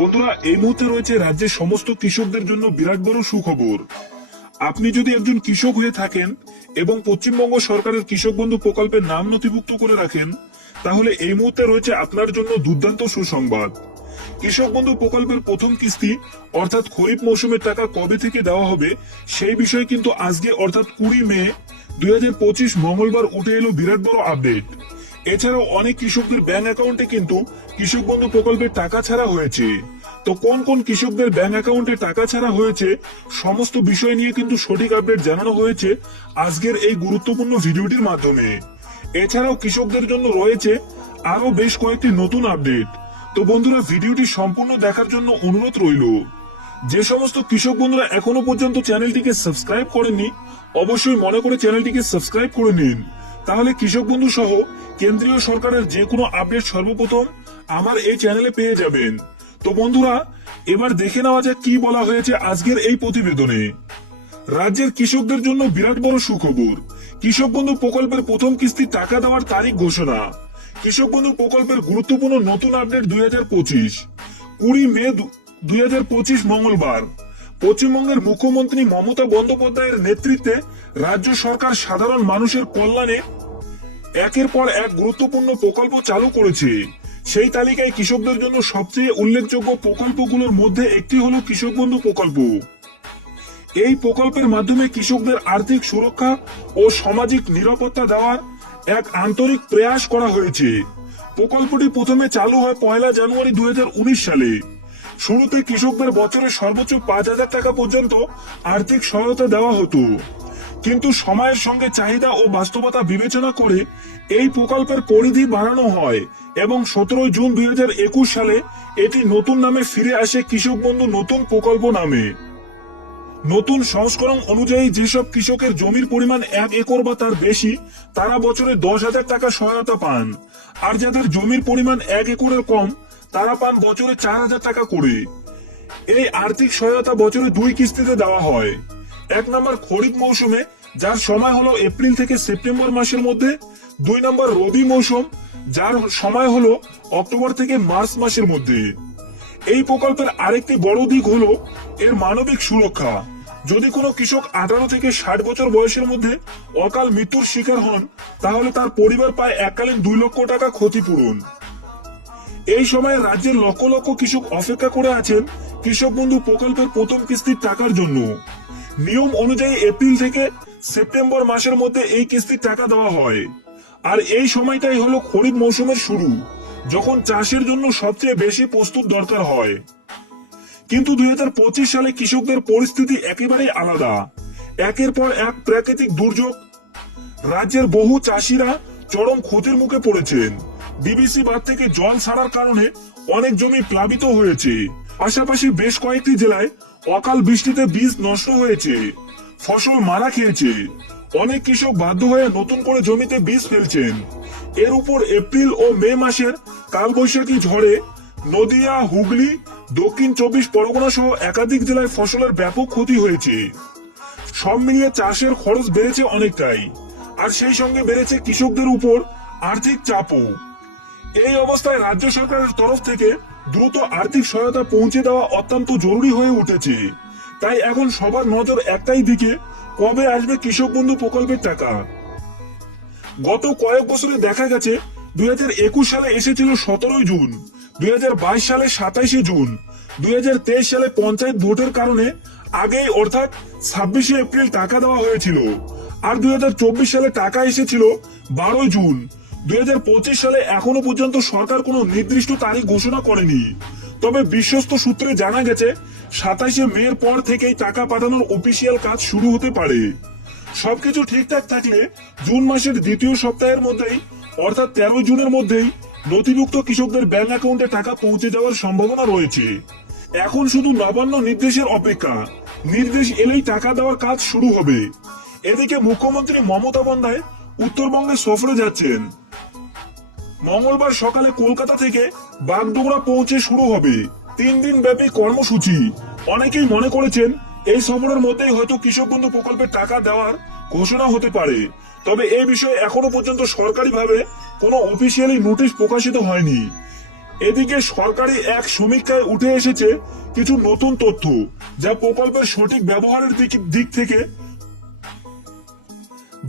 বন্ধুরা, এই মুহূর্তে রয়েছে রাজ্যের সমস্ত কৃষকদের জন্য বিরাট বড় সুখবর। আপনি যদি একজন কৃষক হয়ে থাকেন এবং পশ্চিমবঙ্গ সরকারের কৃষক বন্ধু প্রকল্পের নাম নথিভুক্ত করে রাখেন, তাহলে এই মুহূর্তে রয়েছে আপনার জন্য দুর্দান্ত সুসংবাদ। কৃষক বন্ধু প্রকল্পের প্রথম কিস্তি, অর্থাৎ খরিফ মৌসুমের টাকা কবে থেকে দেওয়া হবে, সেই বিষয়ে কিন্তু আজকে, অর্থাৎ কুড়ি মে দুই হাজার পঁচিশ মঙ্গলবার উঠে এলো বিরাট বড় আপডেট এছাড়াও অনেক কৃষকদের ব্যাংক অ্যাকাউন্টে কিন্তু কৃষক বন্ধু প্রকল্পের টাকা ছাড়া হয়েছে। তো কোন কোন কৃষকদের ব্যাংক অ্যাকাউন্টে টাকা ছাড়া হয়েছে, সমস্ত বিষয় নিয়ে কিন্তু সঠিক আপডেট জানানো হয়েছে আজকের এই গুরুত্বপূর্ণ ভিডিওটির মাধ্যমে। এছাড়াও কৃষকদের জন্য রয়েছে আরও বেশ কয়েকটি নতুন আপডেট। তো বন্ধুরা, ভিডিওটি সম্পূর্ণ দেখার জন্য অনুরোধ রইল। যে সমস্ত কৃষক বন্ধুরা এখনও পর্যন্ত চ্যানেলটিকে সাবস্ক্রাইব করেননি, অবশ্যই মনে করে চ্যানেলটিকে সাবস্ক্রাইব করে নিন। তাহলে কৃষক বন্ধু সহ কেন্দ্রীয় সরকারের যে কোনো আপডেট সর্বপ্রথম আমার এই চ্যানেলে পেয়ে যাবেন। তো বন্ধুরা, এবার দেখে নেওয়া যাক কি বলা হয়েছে আজকের এই প্রতিবেদনে। রাজ্যের কৃষকদের জন্য বিরাট বড় সুখবর। কৃষক বন্ধু প্রকল্পের প্রথম কিস্তির টাকা দেওয়ার তারিখ ঘোষণা। কৃষক বন্ধু প্রকল্পের গুরুত্বপূর্ণ নতুন আপডেট দুই হাজার পঁচিশ। কুড়ি মে দুই হাজার পঁচিশ মঙ্গলবার। পশ্চিমবঙ্গের মুখ্যমন্ত্রী মমতা বন্দ্যোপাধ্যায়ের নেতৃত্বে রাজ্য সরকার সাধারণ মানুষের কল্যাণে একের পর এক গুরুত্বপূর্ণ প্রকল্প চালু করেছে। সেই তালিকায় কৃষকদের জন্য সবচেয়ে উল্লেখযোগ্য প্রকল্পগুলোর মধ্যে একটি হলো কৃষক বন্ধু প্রকল্প। এই প্রকল্পের মাধ্যমে কৃষকদের আর্থিক সুরক্ষা ও সামাজিক নিরাপত্তা দেওয়ার এক আন্তরিক প্রয়াস করা হয়েছে। প্রকল্পটি প্রথমে চালু হয় পয়লা জানুয়ারি দুই হাজার উনিশ সালে। শুরুতে কৃষকদের বছরে সর্বোচ্চ পাঁচ হাজার টাকা পর্যন্ত আর্থিক সহায়তা দেওয়া হতো। কিন্তু সময়ের সঙ্গে চাহিদা ও বাস্তবতা বিবেচনা করে এই প্রকল্পের পরিধি বাড়ানো হয় এবং সতেরোই জুন দুই সালে এটি নতুন নামে ফিরে আসে কৃষক বন্ধু নতুন প্রকল্প নামে। নতুন সংস্করণ অনুযায়ী যেসব কৃষকের জমির পরিমাণ এক একর বা তার বেশি, তারা বছরে দশ হাজার টাকা সহায়তা পান। আর যাদের জমির পরিমাণ এক একরের কম, তারা পান বছরে চার হাজার টাকা করে। এই আর্থিক সহায়তা বছরে দুই কিস্তিতে দেওয়া হয়। এক নম্বর খরিফ মৌসুমে, যার সময় হলো এপ্রিল থেকে সেপ্টেম্বর মাসের মধ্যে। দুই নম্বর রবি মৌসুম, যার সময় হলো অক্টোবর থেকে মার্চ মাসের মধ্যে। এই প্রকল্পের আরেকটি বড় দিক হলো এর মানবিক সুরক্ষা। যদি কোনো কৃষক আঠারো থেকে ষাট বছর বয়সের মধ্যে অকাল মৃত্যুর শিকার হন, তাহলে তার পরিবার পায় এককালীন দুই লক্ষ টাকা ক্ষতিপূরণ। এই সময়ে রাজ্যের লক্ষ লক্ষ কৃষক অপেক্ষা করে আছেন কৃষক বন্ধু প্রকল্পের প্রথম কিস্তির টাকার জন্য। নিয়ম অনুযায়ী এপ্রিল থেকে সেপ্টেম্বর মাসের মধ্যে এই কিস্তির টাকা দেওয়া হয়। আর এই সময়টাই হলো খরিফ মৌসুমের শুরু, যখন চাষের জন্য সবচেয়ে বেশি প্রস্তুত দরকার হয়। কিন্তু দুই সালে কৃষকদের পরিস্থিতি একেবারেই আলাদা। একের পর এক প্রাকৃতিক দুর্যোগ। রাজ্যের বহু চাষিরা চরম ক্ষতির মুখে পড়েছেন। ডিবিসি বাদ থেকে জল ছাড়ার কারণে অনেক জমি প্লাবিত হয়েছে। পাশাপাশি বেশ কয়েকটি জেলায় অকাল বৃষ্টিতে বীজ নষ্ট হয়েছে, ফসল মারা খেয়েছে। অনেক কৃষক বাধ্য হয়ে নতুন করে জমিতে বীজ ফেলছেন। এর উপর এপ্রিল ও মে মাসের কালবৈশাখী ঝড়ে নদিয়া, হুগলি, দক্ষিণ চব্বিশ পরগনা সহ একাধিক জেলায় ফসলের ব্যাপক ক্ষতি হয়েছে। সব মিলিয়ে চাষের খরচ বেড়েছে অনেকটাই, আর সেই সঙ্গে বেড়েছে কৃষকদের উপর আর্থিক চাপও। এই অবস্থায় রাজ্য সরকারের তরফ থেকে দ্রুত আর্থিক সহায়তা পৌঁছে দেওয়া অত্যন্ত জরুরি হয়ে উঠেছে। তাই এখন সবার নজর একটাই দিকে, কবে আসবে কৃষক বন্ধু প্রকল্পের টাকা? গত কয়েক বছরে দেখা গেছে, দুই সালে এসেছিল সতেরোই জুন, দুই হাজার বাইশ সালে সাতাইশে জুন, দুই হাজার তেইশ সালে পঞ্চায়েত ভোটের কারণে আগেই অর্থাৎ ছাব্বিশে এপ্রিল টাকা দেওয়া হয়েছিল। আর দুই হাজার চব্বিশ সালে টাকা এসেছিল বারোই জুন দুই হাজার পঁচিশ সালে এখনও পর্যন্ত সরকার কোনো নির্দিষ্ট তারিখ ঘোষণা করেনি। তবে বিশ্বস্ত সূত্রে জানা গেছে সাতাইশে মের পর থেকেই টাকা পাঠানোর অফিসিয়াল কাজ শুরু হতে পারে। সবকিছু ঠিকঠাক থাকলে জুন মাসের দ্বিতীয় সপ্তাহের মধ্যেই, অর্থাৎ তেরো জুনের মধ্যেই, নথিভুক্ত কৃষকদের ব্যাংক অ্যাকাউন্টে টাকা পৌঁছে যাওয়ার সম্ভাবনা রয়েছে। এখন শুধু নবান্ন নির্দেশের অপেক্ষা, নির্দেশ এলেই টাকা দেওয়ার কাজ শুরু হবে। এদিকে মুখ্যমন্ত্রী মমতা বন্দ্যোপাধ্যায় উত্তরবঙ্গে সফরে যাচ্ছেন। মঙ্গলবার সকালে কলকাতা থেকে বাগডোগরা পৌঁছে শুরু হবে তিন দিন ব্যাপী কর্মসূচি। অনেকেই মনে করেছেন এই সফরের মধ্যেই হয়তো কৃষক বন্ধু প্রকল্পের টাকা দেওয়ার ঘোষণা হতে পারে। তবে এই বিষয়ে এখনও পর্যন্ত সরকারিভাবে কোনো অফিসিয়ালি নোটিশ প্রকাশিত হয়নি। এদিকে সরকারি এক সমীক্ষায় উঠে এসেছে কিছু নতুন তথ্য, যা প্রকল্পের সঠিক ব্যবহারের দিক থেকে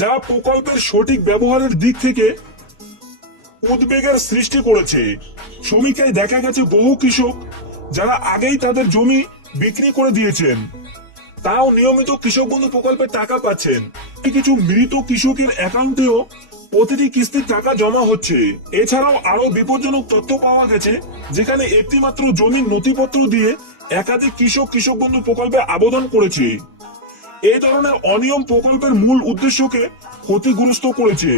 যা প্রকল্পের সঠিক ব্যবহারের দিক থেকে উদ্বেগের সৃষ্টি করেছে। সমীক্ষায় দেখা গেছে বহু কৃষক যারা আগেই তাদের জমি বিক্রি করে দিয়েছেন। তাও নিয়মিত কৃষক বন্ধু প্রকল্পের টাকা পাচ্ছেন। কিছু মৃত কৃষকের অ্যাকাউন্টেও প্রতিটি কিস্তির টাকা জমা হচ্ছে। এছাড়াও আরও বিপজ্জনক তথ্য পাওয়া গেছে, যেখানে একটি মাত্র জমির নথিপত্র দিয়ে একাধিক কৃষক কৃষক বন্ধু প্রকল্পে আবেদন করেছে। এই ধরনের অনিয়ম প্রকল্পের মূল উদ্দেশ্যকে ক্ষতিগ্রস্ত করেছে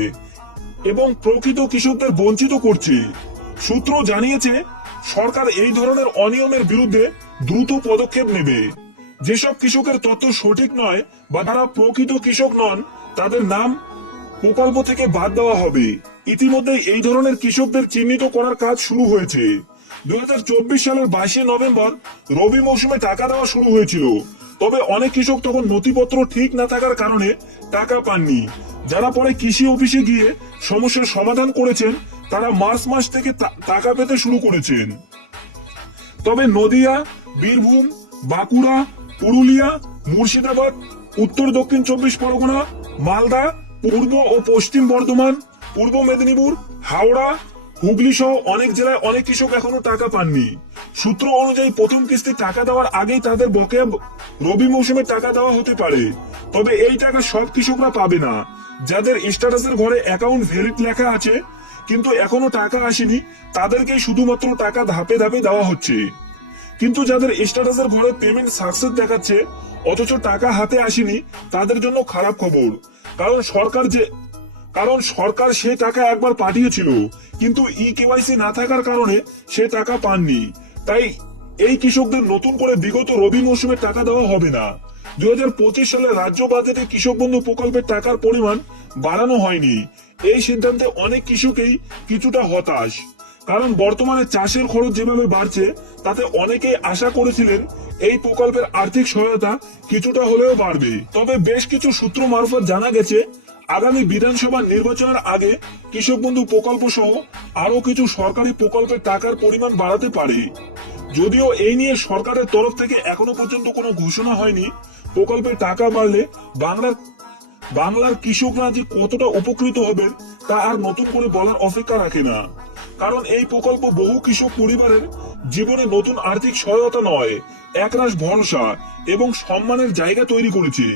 এবং প্রকৃত কৃষকদের বঞ্চিত করছে। সূত্র জানিয়েছে, সরকার এই ধরনের অনিয়মের বিরুদ্ধে দ্রুত পদক্ষেপ নেবে। যেসব কৃষকের তথ্য সঠিক নয় বা যারা প্রকৃত কৃষক নন, তাদের নাম প্রকল্প থেকে বাদ দেওয়া হবে। ইতিমধ্যে এই ধরনের কৃষকদের চিহ্নিত করার কাজ শুরু হয়েছে। দু হাজার চব্বিশ সালের বাইশে নভেম্বর রবি মৌসুমে টাকা দেওয়া শুরু হয়েছিল। তবে অনেক কৃষক তখন নথিপত্র ঠিক না থাকার কারণে টাকা পাননি। যারা পরে কৃষি অফিসে গিয়ে সমস্যার সমাধান করেছেন, তারা মার্চ মাস থেকে টাকা পেতে শুরু করেছেন। তবে নদিয়া, বীরভূম, বাঁকুড়া, পুরুলিয়া, মুর্শিদাবাদ, উত্তর দক্ষিণ চব্বিশ পরগনা, মালদা, পূর্ব ও পশ্চিম বর্ধমান, পূর্ব মেদিনীপুর, হাওড়া হুগলি সহ অনেক জেলায় অনেক কৃষক এখনও টাকা পাননি। সূত্র অনুযায়ী প্রথম কিস্তি টাকা দেওয়ার আগেই তাদের বকেয়া রবি মৌসুমে টাকা দেওয়া হতে পারে। তবে এই টাকা সব কৃষকরা পাবে না। যাদের স্ট্যাটাসের ঘরে অ্যাকাউন্ট ভ্যালিড লেখা আছে, কিন্তু এখনও টাকা আসেনি, তাদেরকেই শুধুমাত্র টাকা ধাপে ধাপে দেওয়া হচ্ছে। কিন্তু যাদের স্ট্যাটাসের ঘরে পেমেন্ট সাকসেস দেখাচ্ছে, অথচ টাকা হাতে আসেনি, তাদের জন্য খারাপ খবর। কারণ সরকার যে কারণ সরকার সে টাকা একবার পাঠিয়েছিল, কিন্তু ই কেওয়াইসি না থাকার কারণে সে টাকা পাননি। তাই এই কৃষকদের নতুন করে বিগত রবি মৌসুমে টাকা দেওয়া হবে না। দুই সালে রাজ্য বাজেটে কৃষক বন্ধু প্রকল্পের টাকার পরিমাণ বাড়ানো হয়নি। এই সিদ্ধান্তে অনেক কৃষকেই কিছুটা হতাশ। কারণ বর্তমানে চাষের খরচ যেভাবে বাড়ছে, তাতে অনেকেই আশা করেছিলেন এই প্রকল্পের আর্থিক সহায়তা কিছুটা হলেও বাড়বে। তবে বেশ কিছু সূত্র মারফত জানা গেছে আগামী বিধানসভা নির্বাচনের আগে কৃষক বন্ধু প্রকল্প সহ আরও কিছু সরকারি প্রকল্পের টাকার পরিমাণ বাড়াতে পারে। যদিও এই নিয়ে সরকারের তরফ থেকে এখনও পর্যন্ত কোনো ঘোষণা হয়নি, প্রকল্পের টাকা বাড়লে বাংলার বাংলার কৃষকরা যে কতটা উপকৃত হবেন তা আর নতুন করে বলার অপেক্ষা রাখে না। কারণ এই প্রকল্প বহু কৃষক পরিবারের জীবনে নতুন আর্থিক সহায়তা নয়, একরাশ ভরসা এবং সম্মানের জায়গা তৈরি করেছে।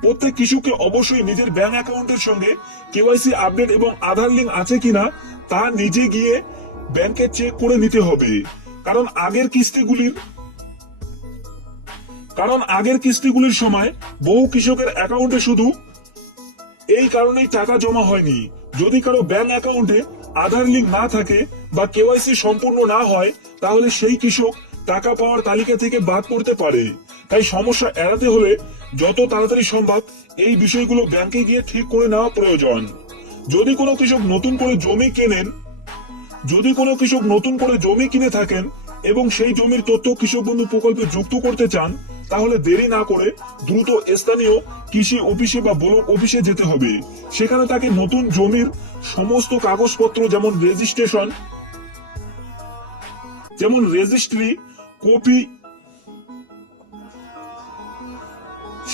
প্রত্যেক কৃষককে অবশ্যই নিজের ব্যাংক অ্যাকাউন্টের সঙ্গে কেওয়াইসি আপডেট এবং আধার লিঙ্ক আছে কিনা তা নিজে গিয়ে ব্যাংকে চেক করে নিতে হবে। কারণ আগের কিস্তিগুলির কারণ আগের কিস্তিগুলির সময় বহু কৃষকের অ্যাকাউন্টে শুধু এই কারণেই টাকা জমা হয়নি। যদি কারও ব্যাংক অ্যাকাউন্টে আধার লিঙ্ক না থাকে বা কেওয়াইসি সম্পূর্ণ না হয়, তাহলে সেই কৃষক টাকা পাওয়ার তালিকা থেকে বাদ পড়তে পারে। তাই সমস্যা এড়াতে হলে যত তাড়াতাড়ি সম্ভব এই বিষয়গুলো ব্যাংকে গিয়ে ঠিক করে নেওয়া প্রয়োজন। যদি কোনো কৃষক নতুন করে জমি কেনেন, যদি কোনো কৃষক নতুন করে জমি কিনে থাকেন এবং সেই জমির তথ্য কৃষক বন্ধু প্রকল্পে যুক্ত করতে চান তাহলে দেরি না করে দ্রুত স্থানীয় কৃষি অফিসে বা ব্লক অফিসে যেতে হবে। সেখানে তাকে নতুন জমির সমস্ত কাগজপত্র যেমন রেজিস্ট্রেশন যেমন রেজিস্ট্রি কপি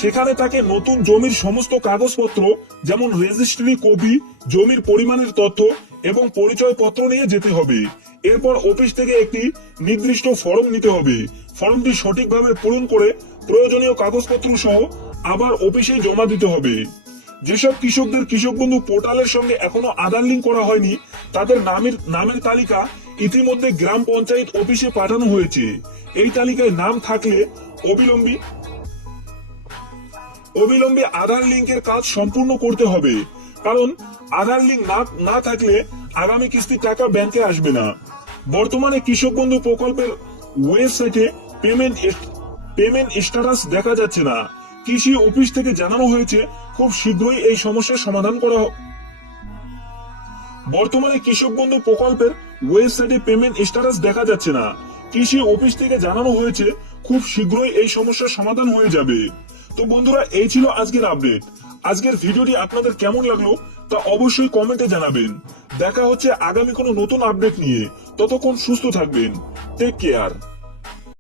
সেখানে তাকে নতুন জমির সমস্ত কাগজপত্র যেমন রেজিস্ট্রি কপি জমির পরিমাণের তথ্য এবং পরিচয়পত্র নিয়ে যেতে হবে। এরপর অফিস থেকে একটি নির্দিষ্ট ফর্ম নিতে হবে। ফর্মটি সঠিকভাবে পূরণ করে প্রয়োজনীয় কাগজপত্র সহ আবার অফিসে জমা দিতে হবে। যেসব কৃষকদের কৃষক বন্ধু পোর্টালের সঙ্গে এখনও আধার লিঙ্ক করা হয়নি, তাদের নামের নামের তালিকা ইতিমধ্যে গ্রাম পঞ্চায়েত অফিসে পাঠানো হয়েছে। এই তালিকায় নাম থাকলে অবিলম্বী, অবিলম্বে আধার লিঙ্কের কাজ সম্পূর্ণ করতে হবে। কারণ আধার লিঙ্ক না না থাকলে আগামী কিস্তির টাকা ব্যাংকে আসবে না। বর্তমানে কৃষক বন্ধু প্রকল্পের ওয়েবসাইটে পেমেন্ট পেমেন্ট স্ট্যাটাস দেখা যাচ্ছে না। কৃষি অফিস থেকে জানানো হয়েছে, খুব শীঘ্রই এই সমস্যার সমাধান করা বর্তমানে কৃষক বন্ধু প্রকল্পের ওয়েবসাইটে পেমেন্ট স্ট্যাটাস দেখা যাচ্ছে না। কৃষি অফিস থেকে জানানো হয়েছে, খুব শীঘ্রই এই সমস্যার সমাধান হয়ে যাবে। তো বন্ধুরা, এই ছিল আজকের আপডেট। আজকের ভিডিওটি আপনাদের কেমন লাগল তা অবশ্যই কমেন্টে জানাবেন। দেখা হচ্ছে আগামী কোনো নতুন আপডেট নিয়ে। ততক্ষণ সুস্থ থাকবেন। Take care